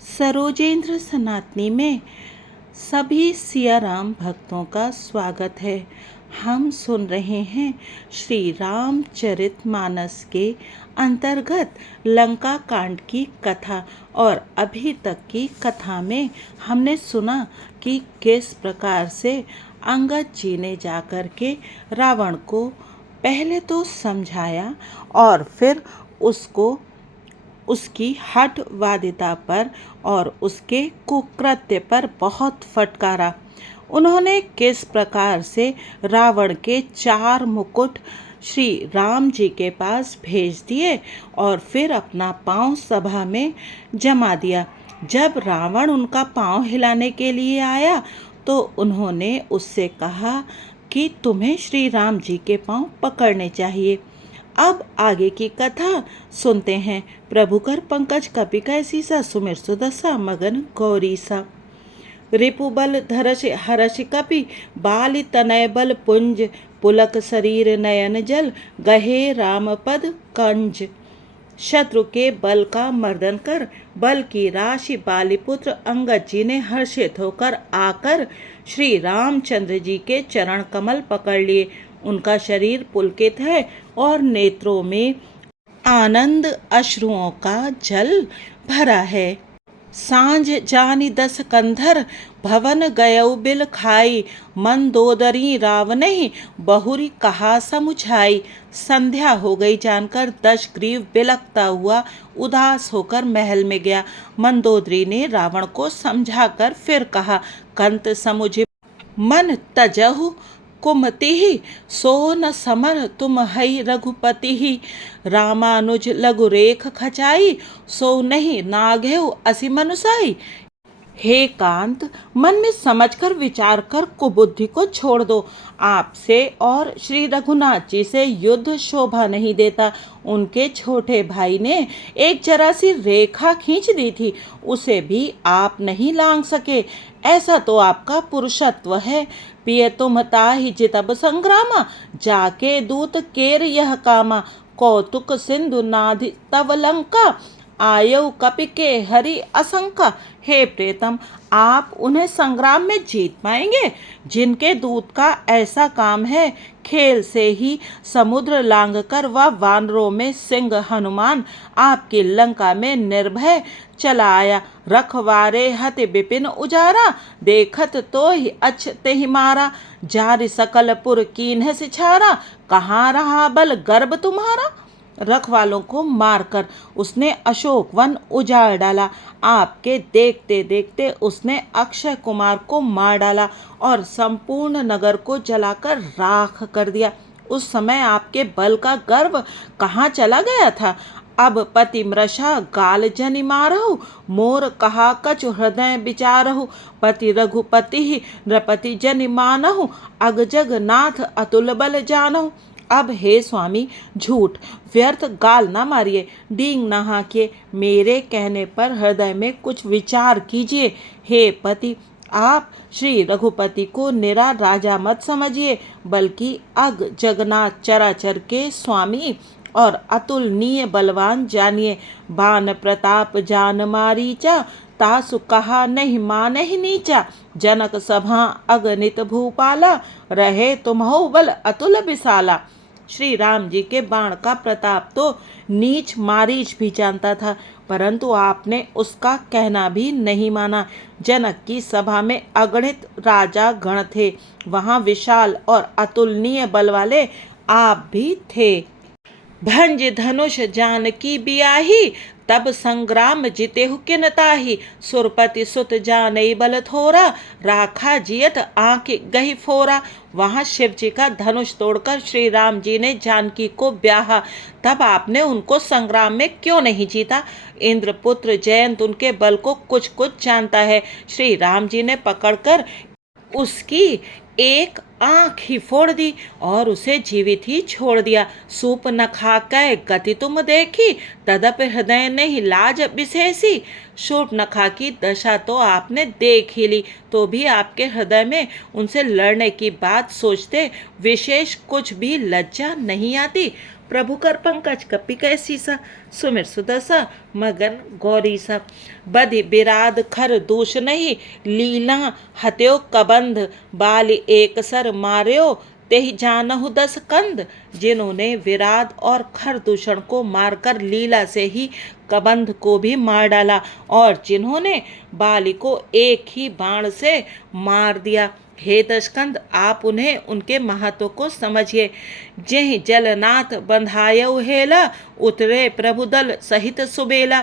सरोजेंद्र सनातनी में सभी सियाराम भक्तों का स्वागत है। हम सुन रहे हैं श्री रामचरितमानस के अंतर्गत लंका कांड की कथा। और अभी तक की कथा में हमने सुना कि किस प्रकार से अंगद जी ने जाकर के रावण को पहले तो समझाया और फिर उसको उसकी हठवादिता पर और उसके कुकृत्य पर बहुत फटकारा। उन्होंने किस प्रकार से रावण के 4 मुकुट श्री राम जी के पास भेज दिए और फिर अपना पांव सभा में जमा दिया। जब रावण उनका पांव हिलाने के लिए आया तो उन्होंने उससे कहा कि तुम्हें श्री राम जी के पांव पकड़ने चाहिए। अब आगे की कथा सुनते हैं। प्रभु कर पंकज कपि कैसी सा सुमिर सुदसा मगन गौरी सा। रिपुबल धरस हरस कपि बाल तनय बल पुंज पुलक शरीर नयन जल गहे राम पद कंज। शत्रु के बल का मर्दन कर बल की राशि बालीपुत्र अंगद जी ने हर्षित होकर आकर श्री रामचंद्र जी के चरण कमल पकड़ लिए। उनका शरीर पुलकित है और नेत्रों में आनंद अश्रुओं का जल भरा है। सांझ जानी 10 कंधर भवन गयउ बिल खाई मंदोदरी रावनहि बहुरी कहा समुझाई। संध्या हो गई जानकर दशग्रीव बिलखता हुआ उदास होकर महल में गया। मंदोदरी ने रावण को समझाकर फिर कहा, कंत समुझ मन तजहु कुमति सो न समर तुम हई रघुपति। रामानुज लघु रेख खचाई सो नहीं नाघेउ असी मनुसाई। हे कांत, मन में समझकर विचार कर कुबुद्धि को छोड़ दो। आपसे और श्री रघुनाथ जी से युद्ध शोभा नहीं देता। उनके छोटे भाई ने एक जरा सी रेखा खींच दी थी, उसे भी आप नहीं लांघ सके। ऐसा तो आपका पुरुषत्व है। पिय तुम ताहि जितब संग्रामा जाके दूत केर यह कामा। कौतुक सिंधु नाधि तव लंका आयौ कपि के हरि असंका। हे प्रेतम, आप उन्हें संग्राम में जीत पाएंगे जिनके दूत का ऐसा काम है। खेल से ही समुद्र लांघकर वह वानरों में सिंह हनुमान आपकी लंका में निर्भय चला आया। रखवारे हति विपिन उजारा देखत तो ही अछते ही मारा। जारि सकल पुर कीन्ह सिछारा कहाँ रहा बल गर्भ तुम्हारा। रखवालों को मारकर उसने अशोक वन उजाड़ डाला। आपके देखते देखते उसने अक्षय कुमार को मार डाला और संपूर्ण नगर को जलाकर राख कर दिया। उस समय आपके बल का गर्व कहाँ चला गया था। अब पति मृषा गाल जनि मारहु मोर कहा कछ हृदय विचारहु। पति रघुपति नृपति जनि मानहु अग जग नाथ अतुल बल जानहु। अब हे स्वामी, झूठ व्यर्थ गाल ना मारिए, डींग ना हाँकिए, मेरे कहने पर हृदय में कुछ विचार कीजिए। हे पति, आप श्री रघुपति को निरा राजा मत समझिए, बल्कि अग जगन्नाथ चराचर के स्वामी और अतुलनीय बलवान जानिए। बान प्रताप जान मारीचा तासु कहा नहीं मानहि नीचा। जनक सभा अगणित भूपाला रहे तुम्हु बल अतुल विशाला। श्री राम जी के बाण का प्रताप तो नीच मारीच भी जानता था, परंतु आपने उसका कहना भी नहीं माना। जनक की सभा में अगणित राजा गण थे, वहां विशाल और अतुलनीय बल वाले आप भी थे। भंज धनुष जानकी बियाही तब संग्राम जितेहु किन ताहि। सुरपति सुत जानई बल थोरा राखा जियत आंख गही फोरा। वहां शिव जी का धनुष तोड़कर श्री राम जी ने जानकी को ब्याहा, तब आपने उनको संग्राम में क्यों नहीं जीता। इंद्रपुत्र जयंत उनके बल को कुछ कुछ जानता है। श्री राम जी ने पकड़कर उसकी एक आंख ही फोड़ दी और उसे जीवित ही छोड़ दिया। सूप न खाकर गति तुम देखी तदप हृदय ने ही लाज विशेषी। शूप नखा की दशा तो आपने देख ही ली, तो भी आपके हृदय में उनसे लड़ने की बात सोचते विशेष कुछ भी लज्जा नहीं आती। प्रभु कर पंकज कपि कैसी सा, सुमिर सुदसा मगन गौरी सा। बधि बिराद खर दूष नहीं, लीला हत्यो कबंध, बाल एक सर मार्यो तेहि जानहु दस कंद। जिन्होंने विराट और खरदूषण को मारकर लीला से ही कबंध को भी मार डाला, और जिन्होंने बाली को एक ही बाण से मार दिया। हे दशकंद, आप उन्हें उनके महत्व को समझिए। जेहि जलनाथ बंधायउ हेला, उतरे प्रभुदल सहित सुबेला।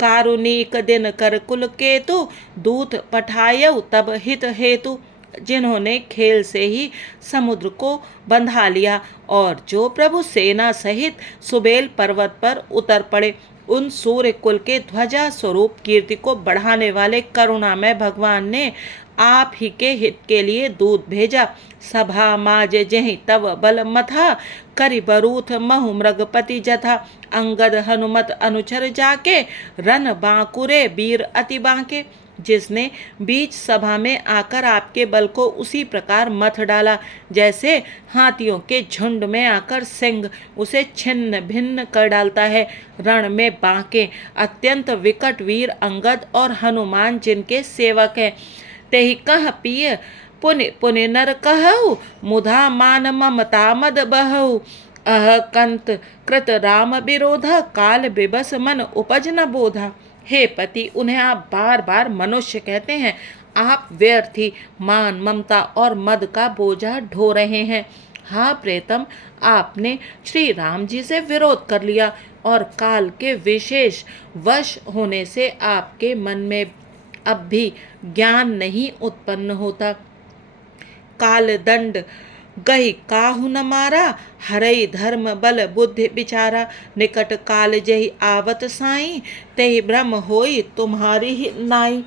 कारुणिक दिन कर कुल केतु, दूत पठायउ तब हित हेतु। जिन्होंने खेल से ही समुद्र को बंधा लिया, और जो प्रभु सेना सहित सुबेल पर्वत पर उतर पड़े। उन सूर्य कुल के ध्वजा स्वरूप कीर्ति को बढ़ाने वाले करुणामय भगवान ने आप ही के हित के लिए दूत भेजा। सभा माज जहि तव बल मथा, करि बरूथ महु मृगपति जथा। अंगद हनुमत अनुचर जाके, रन बांकुरे वीर अति बांके। जिसने बीच सभा में आकर आपके बल को उसी प्रकार मथ डाला, जैसे हाथियों के झुंड में आकर सिंह उसे छिन्न भिन्न कर डालता है। रण में बांके अत्यंत विकट वीर अंगद और हनुमान जिनके सेवक हैं। तेहि कह पिय पुनि पुनि नर कहु, मुधा मान ममता मद बहु। अह कंत कृत राम विरोधा, काल बिबस मन उपज न बोधा। हे पति, उन्हें आप बार बार मनुष्य कहते हैं। आप व्यर्थी मान ममता और मद का बोझा ढो रहे हैं। हाँ प्रेतम, आपने श्री राम जी से विरोध कर लिया, और काल के विशेष वश होने से आपके मन में अब भी ज्ञान नहीं उत्पन्न होता। काल दंड गही काहू न मारा, हरई धर्म बल बुद्धि विचारा। निकट काल जही आवत साई, तेहि ब्रह्म होई तुम्हारी ही नाई।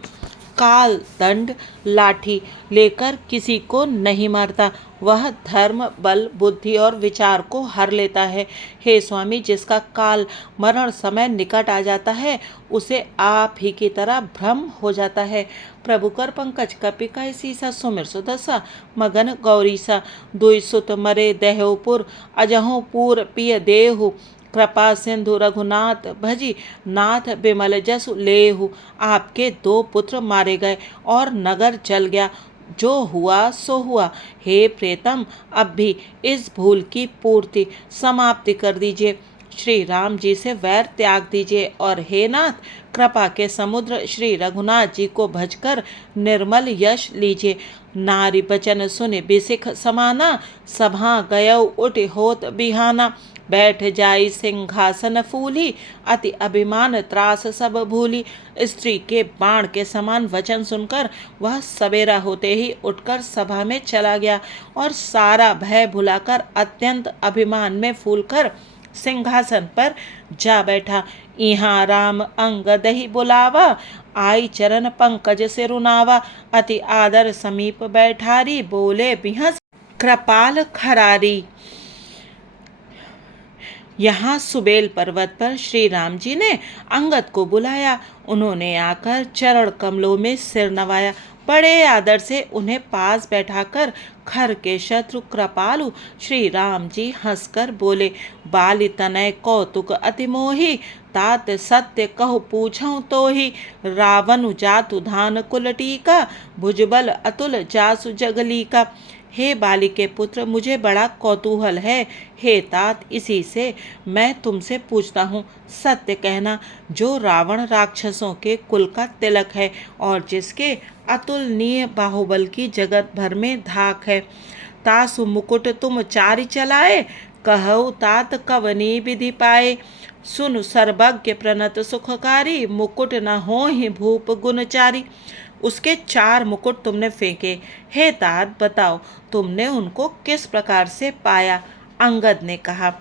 काल दंड लाठी लेकर किसी को नहीं मारता, वह धर्म बल बुद्धि और विचार को हर लेता है। हे स्वामी, जिसका काल मरण समय निकट आ जाता है, उसे आप ही की तरह भ्रम हो जाता है। प्रभु कर पंकज कपि कैसी सा, सुमिर सुदसा मगन गौरी सा। दुई सुत मरे देहपुर, अजहु पूर पिय देहु। कृपा सिंधु रघुनाथ भजी, नाथ बिमल जसु लेहु। आपके 2 पुत्र मारे गए और नगर जल गया। जो हुआ सो हुआ। हे प्रेतम, अब भी इस भूल की पूर्ति समाप्ति कर दीजिए। श्री राम जी से वैर त्याग दीजिए, और हे नाथ, कृपा के समुद्र श्री रघुनाथ जी को भजकर निर्मल यश लीजिए। नारी बचन सुने बिसिख समाना, सभा गयौ उठ होत बिहाना। बैठ जाई सिंहासन फूली, अति अभिमान त्रास सब भूली। स्त्री के बाण के समान वचन सुनकर वह सवेरा होते ही उठकर सभा में चला गया, और सारा भय भुलाकर अत्यंत अभिमान में फूलकर सिंहासन पर जा बैठा। यहाँ राम अंगद ही बुलावा, आई चरण पंकज से रुनावा। अति आदर समीप बैठारी, बोले बिहस कृपाल खरारी। यहाँ सुबेल पर्वत पर श्री राम जी ने अंगद को बुलाया। उन्होंने आकर चरण कमलों में सिर नवाया। बड़े आदर से उन्हें पास बैठाकर खर के शत्रु कृपालु श्री राम जी हंसकर बोले, बाली तनय कौतुक अति मोही, तात सत्य कहु पूछऊं तो ही। रावनु जातु धान कुल टीका, भुजबल अतुल जासु जगली का। हे बाली के पुत्र, मुझे बड़ा कौतूहल है। हे तात, इसी से मैं तुमसे पूछता हूँ, सत्य कहना। जो रावण राक्षसों के कुल का तिलक है, और जिसके अतुलनीय बाहुबल की जगत भर में धाक है, तासु मुकुट तुम चारि चलाए, कहु तात कवनी विधि पाए। सुन सर्वज्ञ प्रणत सुखकारी, मुकुट न होहि भूप गुणचारी। उसके 4 मुकुट तुमने फेंके। हे तात, बताओ तुमने उनको किस प्रकार से पाया। अंगद ने कहा,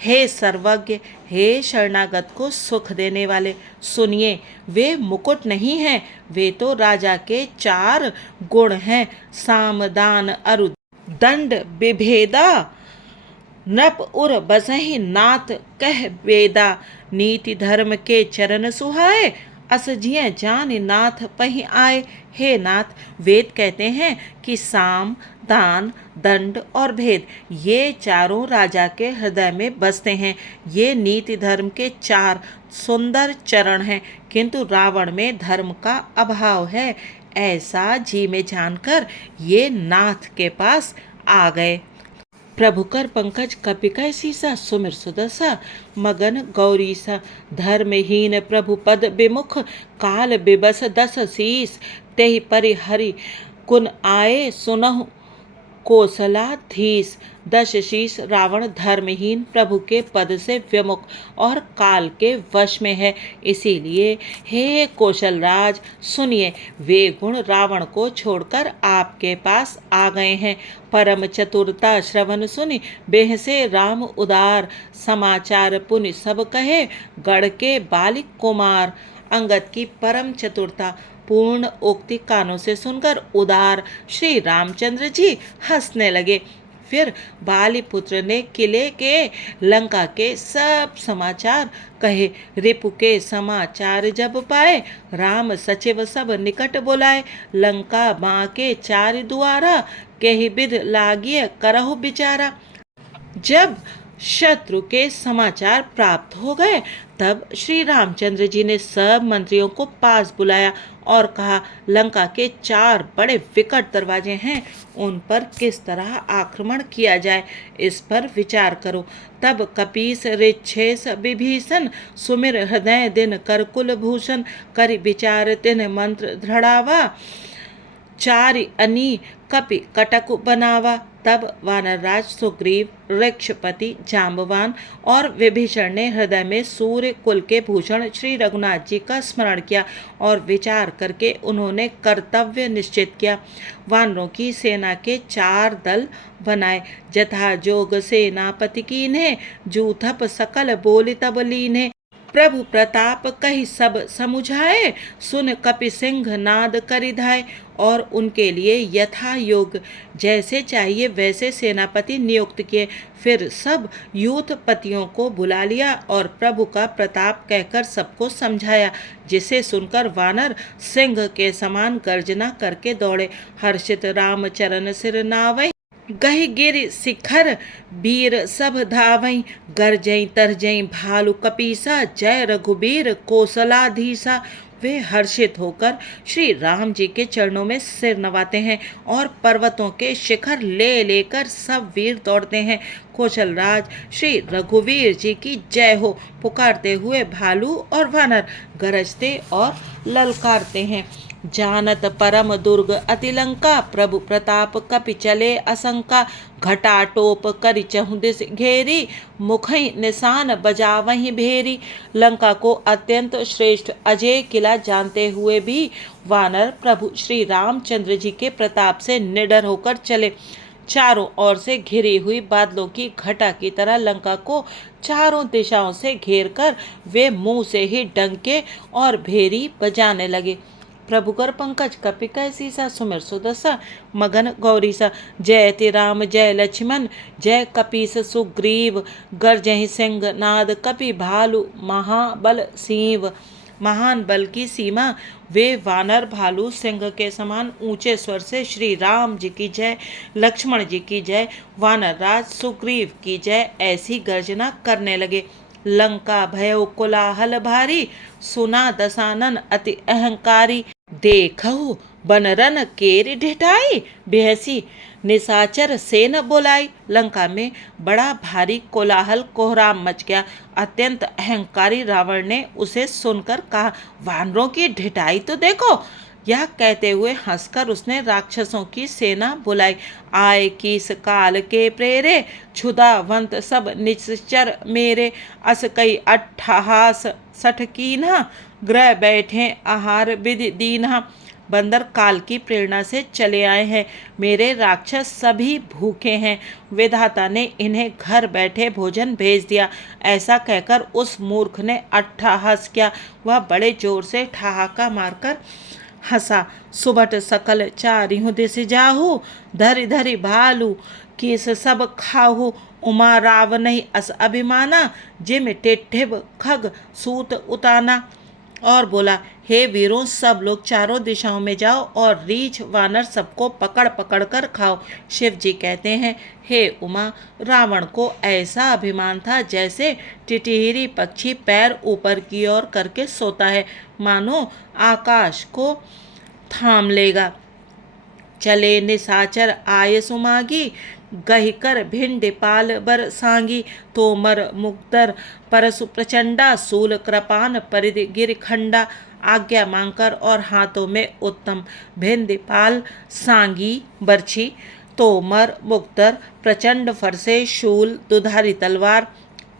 हे सर्वज्ञ, हे शरणागत को सुख देने वाले, सुनिए, वे मुकुट नहीं हैं, वे तो राजा के 4 गुण हैं। साम दान अरु दंड विभेदा, नृप उर बसहि नाथ कह वेदा। नीति धर्म के चरण सुहाए, अस जिय जान नाथ पही आए। हे नाथ, वेद कहते हैं कि साम, दान, दंड और भेद ये चारों राजा के हृदय में बसते हैं। ये नीति धर्म के चार सुंदर चरण हैं, किंतु रावण में धर्म का अभाव है। ऐसा जी में जानकर ये नाथ के पास आ गए। प्रभु कर पंकज कपिकै सीसा, सुमिर सुदसा मगन गौरीसा। धर्महीन प्रभु पद विमुख, काल बिबस दस शीस। तेहि परि हरि कुन आए, सुनहु कोसलाधीश। दश शीश रावण धर्महीन प्रभु के पद से विमुख और काल के वश में है। इसीलिए हे कौशलराज सुनिए, वे गुण रावण को छोड़कर आपके पास आ गए हैं। परम चतुरता श्रवण सुनि बेह से राम उदार। समाचार पुनि सब कहे, गढ़ के बालिक कुमार। अंगद की परम चतुरता पूर्ण उक्ति कानों से सुनकर उदार श्री रामचंद्र जी हंसने लगे। फिर बालीपुत्र ने किले के लंका के सब समाचार कहे। रिपु के समाचार जब पाए, राम सचिव सब निकट बुलाए। लंका माँ के चार दुआरा, केहि विध लागिय करहु बिचारा। जब शत्रु के समाचार प्राप्त हो गए, तब श्री रामचंद्र जी ने सब मंत्रियों को पास बुलाया और कहा, लंका के चार बड़े विकट दरवाजे हैं, उन पर किस तरह आक्रमण किया जाए, इस पर विचार करो। तब कपीस ऋक्षेस विभीषण, सुमिर हृदय दिन कर कुलभूषण। करि विचार तिन मंत्र दृढ़ावा, चारि अनी कपि कटक बनावा। तब वानरराज सुग्रीव, ऋक्षपति जाम्बवान और विभीषण ने हृदय में सूर्य कुल के भूषण श्री रघुनाथ जी का स्मरण किया और विचार करके उन्होंने कर्तव्य निश्चित किया। वानरों की सेना के चार दल बनाए, जथा जोग सेनापति कीन्हे, जूथप सकल बोली तब लीन्हे। प्रभु प्रताप कहि सब समुझाए, सुन कपि सिंह नाद करिधाय। और उनके लिए यथा योग जैसे चाहिए वैसे सेनापति नियुक्त किए। फिर सब यूथपतियों को बुला लिया और प्रभु का प्रताप कहकर सबको समझाया, जिसे सुनकर वानर सिंह के समान गर्जना करके दौड़े। हर्षित राम चरण सिर नावै, गहि गिर शिखर वीर सब धावई। गरजई तरजई भालु कपीसा, जय रघुबीर कौशलाधीसा। वे हर्षित होकर श्री राम जी के चरणों में सिर नवाते हैं और पर्वतों के शिखर ले लेकर सब वीर दौड़ते हैं। कौशलराज श्री रघुवीर जी की जय हो पुकारते हुए भालू और वानर गरजते और ललकारते हैं। जानत परम दुर्ग अति लंका, प्रभु प्रताप कपि चले असंका। घटा टोप करि चहुँ दिस घेरी, मुखई निशान बजावहीं भेरी। लंका को अत्यंत श्रेष्ठ अजय किला जानते हुए भी वानर प्रभु श्री रामचंद्र जी के प्रताप से निडर होकर चले। चारों ओर से घिरी हुई बादलों की घटा की तरह लंका को चारों दिशाओं से घेरकर वे मुंह से ही डंके और भेरी बजाने लगे। प्रभु कर पंकज कपिकै सीसा, सुमिर सुदसा मगन गौरीसा। जयति राम जय लक्ष्मण, जय कपीस सुग्रीव। गरजहि सिंह नाद कपि भालु, महाबल सीव। महान बल की सीमा वे वानर भालू सिंह के समान ऊंचे स्वर से श्री राम जी की जय, लक्ष्मण जी की जय, वानर राज सुग्रीव की जय ऐसी गर्जना करने लगे। लंका भयो कोलाहल भारी, सुना दसानन अति अहंकारी। देखहु बनरन केरि ढिठाई, बेहसी निशाचर सेन बोलाई। लंका में बड़ा भारी कोलाहल कोहराम मच गया। अत्यंत अहंकारी रावण ने उसे सुनकर कहा, वानरों की ढिठाई तो देखो। यह कहते हुए हंसकर उसने राक्षसों की सेना बुलाई। आए किस काल के प्रेरे, क्षुधावंत सब निश्चर मेरे। अस कई अट्ठहास सठ कीन्हा, ग्रह बैठे आहार विधि दीन्हा। बंदर काल की प्रेरणा से चले आए हैं, मेरे राक्षस सभी भूखे हैं। विधाता ने इन्हें घर बैठे भोजन भेज दिया। ऐसा कहकर उस मूर्ख ने अट्ठहास किया। वह बड़े जोर से ठहाका मारकर हंसा। सुबट सकल चारिहु दिस जाहू, धरि धरि भालू किस सब खाहू। उमा राव नहीं अस अभिमाना, जिम टिठिब खग सूत उताना। और बोला, हे वीरों, सब लोग चारों दिशाओं में जाओ और रीछ वानर सबको पकड़ पकड़ कर खाओ। शिव जी कहते हैं, हे उमा, रावण को ऐसा अभिमान था जैसे टिटहिरी पक्षी पैर ऊपर की ओर करके सोता है, मानो आकाश को थाम लेगा। चले निशाचर आय सुमागी, गहिकर भिंड पाल बर सांगी। तोमर मुक्तर परसु प्रचंडा, सूल कृपान परिधि गिर खंडा। आज्ञा मांगकर और हाथों में उत्तम भिंड पाल सांगी बरछी, तोमर मुक्तर प्रचंड फरसे, शूल दुधारी तलवार,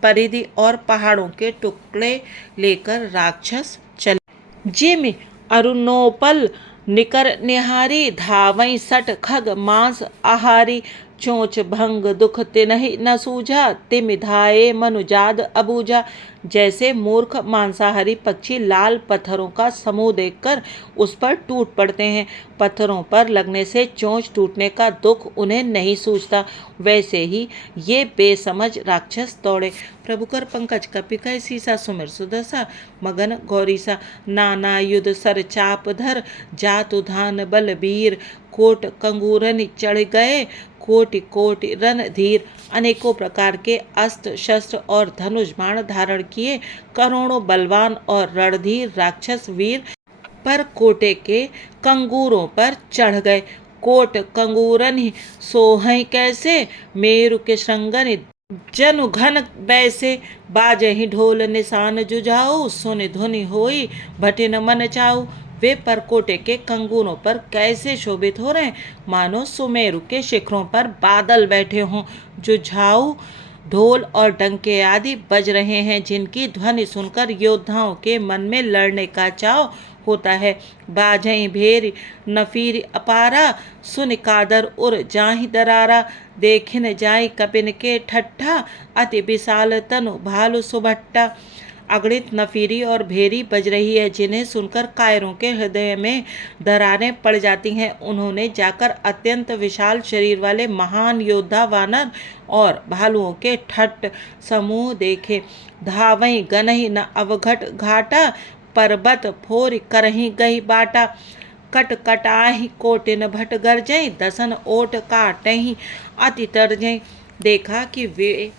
परिधि और पहाड़ों के टुकड़े लेकर राक्षस चले। जिम अरुणोपल निकर निहारी, धावई सट खग मांस आहारी। चोंच भंग दुख तिनहि न सूझा, तिम धाये मनुजाद अबूझा। जैसे मूर्ख मांसाहारी पक्षी लाल पत्थरों का समूह देखकर उस पर टूट पड़ते हैं, पत्थरों पर लगने से चोंच टूटने का दुख उन्हें नहीं सूझता, वैसे ही ये बेसमझ राक्षस दौड़े। प्रभु कर पंकज कपिकय सीसा, सुमिर सुदशा मगन गौरीसा। नाना युध सर चाप धर, जात उधान बलबीर। कोट कंगूरन चढ़ गए, कोटि कोटि रणधीर। अनेकों प्रकार के अस्त्र शस्त्र और धनुष बाण धारण किए करोड़ों बलवान और रणधीर राक्षस वीर पर कोटे के कंगूरों पर चढ़ गए। कोट कंगूरन सोहै कैसे, मेरु के श्रृंगन जनु घन बैसे। बाजहि ढोल निशान जुझाऊ, सुनि धुनि होई भटिन मन चाऊ। वे परकोटे के कंगूरों पर कैसे शोभित हो रहे हैं, मानो सुमेरु के शिखरों पर बादल बैठे हों। जुझाऊ ढोल और डंके आदि बज रहे हैं, जिनकी ध्वनि सुनकर योद्धाओं के मन में लड़ने का चाव होता है। बाजई भेरी नफीर अपारा, सुन कादर उर जाहि दरारा। देखिन जाई कपिन के ठट्ठा, अति विशाल तनु भालु सुभट्टा। अगणित नफीरी और भेरी बज रही है, जिन्हें सुनकर कायरों के हृदय में दरारें पड़ जाती हैं। उन्होंने जाकर अत्यंत विशाल शरीर वाले महान योद्धा वानर और भालुओं के ठट्ट समूह देखे। धावई गनहि न अवघट घाटा, पर्वत फोर करही गही बाटा। कट कटाहि कोटिन भट गरजई, दसन ओट काटहि अति तरजई। देखा कि वे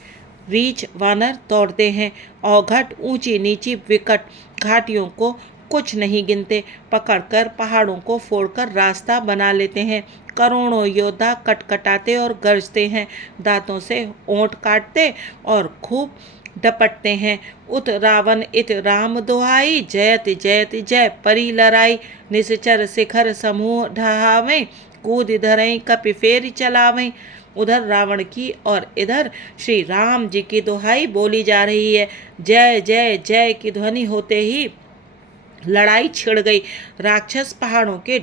रीछ वानर दौड़ते हैं, औघट ऊंची नीची विकट घाटियों को कुछ नहीं गिनते, पकड़कर पहाड़ों को फोड़कर रास्ता बना लेते हैं। करोड़ों योद्धा कटकटाते और गरजते हैं, दांतों से ओंठ काटते और खूब डपटते हैं। उत रावण इत राम दुहाई, जयति जयति जय परी लड़ाई। निश्चर शिखर समूह ढहावें, कूद धरई कपि फेरी चलावें। उधर रावण की और इधर श्री राम जी की दुहाई बोली जा रही है। जय जय जय की ध्वनि होते ही लड़ाई छिड़ गई। राक्षस पहाड़ों के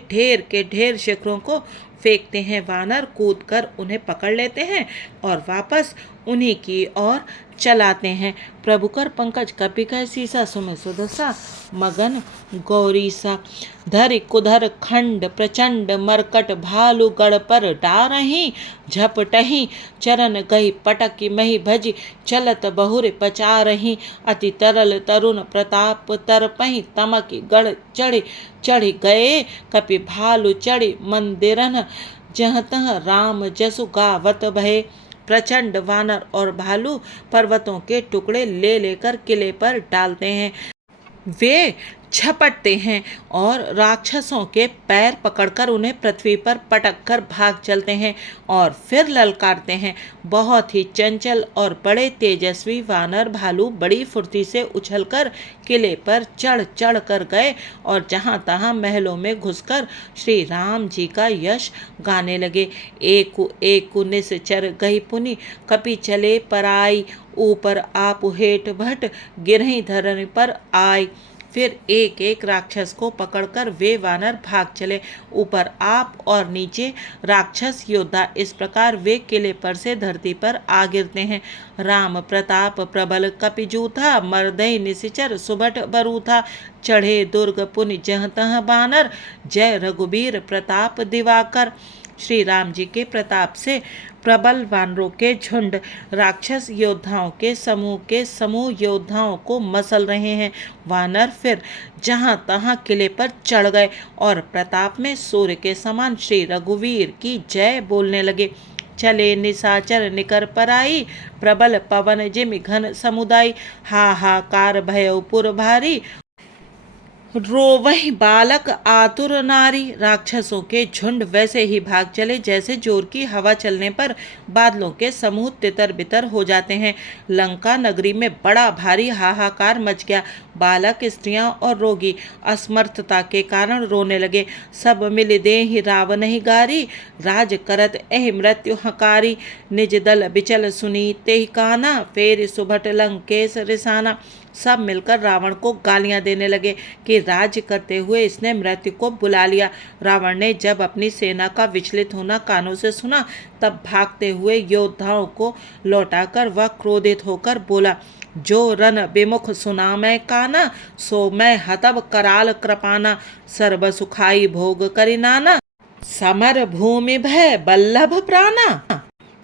ढेर शिखरों को फेंकते हैं, वानर कूदकर उन्हें पकड़ लेते हैं और वापस उन्हीं की ओर चलाते हैं। प्रभुकर पंकज कपिकय सीसा, सुमिर सुदशा मगन गौरीसा। धरि कुधर खंड प्रचंड, मरकट भालू गढ़ पर डारही। झपटही चरण गई पटकी मही भजी, चलत बहुर पचारही। अति तरल तरुण प्रताप तरपही, तमकी गढ़ चढ़ गए कपि भालू चढ़ी मंदिरन। जह तह राम जसु गावत भये। प्रचंड वानर और भालू पर्वतों के टुकड़े ले लेकर किले पर डालते हैं। वे झपटते हैं और राक्षसों के पैर पकड़कर उन्हें पृथ्वी पर पटककर भाग चलते हैं और फिर ललकारते हैं। बहुत ही चंचल और बड़े तेजस्वी वानर भालू बड़ी फुर्ती से उछलकर किले पर चढ़ कर गए और जहां तहां महलों में घुसकर श्री राम जी का यश गाने लगे। एक निश्चर गही पुनि, कपि चले पराई। ऊपर आप हेठ भट, गिरही धरन पर आय। फिर एक एक राक्षस को पकड़कर वे वानर भाग चले। ऊपर आप और नीचे राक्षस योद्धा, इस प्रकार वे किले पर से धरती पर आ गिरते हैं। राम प्रताप प्रबल कपिजूथा, मर्दय निशिचर सुभट बरूथा। चढ़े दुर्ग पुनि जह तह बानर, जय रघुबीर प्रताप दिवाकर। श्री राम जी के प्रताप से प्रबल वानरों के झुंड राक्षस योद्धाओं के समूह योद्धाओं को मसल रहे हैं। वानर फिर जहां तहां किले पर चढ़ गए और प्रताप में सूर्य के समान श्री रघुवीर की जय बोलने लगे। चले निशाचर निकर पराई, प्रबल पवन जिमि घन समुदाय, हाहाकार भयपुर भारी, रोवहि बालक आतुर नारी। राक्षसों के झुंड वैसे ही भाग चले जैसे जोर की हवा चलने पर बादलों के समूह तितर बितर हो जाते हैं। लंका नगरी में बड़ा भारी हाहाकार मच गया। बालक, स्त्रियां और रोगी असमर्थता के कारण रोने लगे। सब मिल दे ही रावण ही गारी, राज करत एहि मृत्यु हकारी, निज दल बिचल सुनी तेहि काना, फेर सुभट लंकेश रिसाना। सब मिलकर रावण को गालियां देने लगे कि राज्य करते हुए इसने मृत्यु को बुला लिया। रावण ने जब अपनी सेना का विचलित होना कानों से सुना, तब भागते हुए योद्धाओं को लौटाकर वह क्रोधित होकर बोला, जो रन विमुख सुना मैं काना, सो मैं हतब कराल कृपाना, सर्व सुखाई भोग करिनाना, समर भूमि भय बल्लभ प्राणा।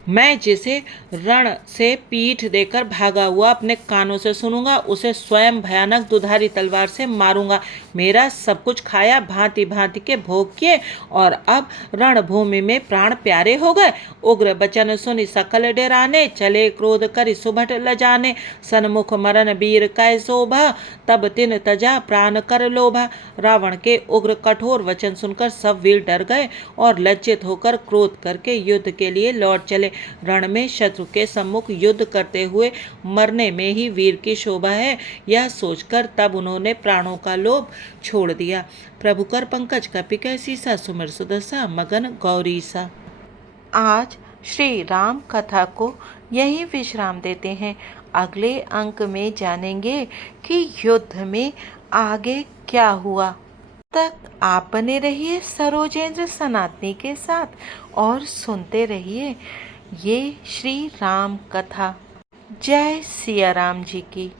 मैं जिसे रण से पीठ देकर भागा हुआ अपने कानों से सुनूंगा, उसे स्वयं भयानक दुधारी तलवार से मारूंगा। मेरा सब कुछ खाया, भांति भांति के भोग किए, और अब रणभूमि में प्राण प्यारे हो गए। उग्र बचन सुनि सकल डेराने, चले क्रोध करि सुभट लजाने, सन्मुख मरन वीर कै शोभा, तब तिन तजा प्राण कर लोभा। रावण के उग्र कठोर वचन सुनकर सब वीर डर गए और लज्जित होकर क्रोध करके युद्ध के लिए लौट चले। रण में शत्रु के सम्मुख युद्ध करते हुए मरने में ही वीर की शोभा है, यह सोचकर तब उन्होंने प्राणों का लोभ छोड़ दिया। प्रभु कर पंकज कपि कैसी सा, सुमिर सुदशा मगन गौरी सा। आज श्री राम कथा को यही विश्राम देते हैं। अगले अंक में जानेंगे कि युद्ध में आगे क्या हुआ। तक आप बने रहिए सरोजेंद्र सनातनी के साथ और सुनते रहिए ये श्री राम कथा। जय सिया राम जी की।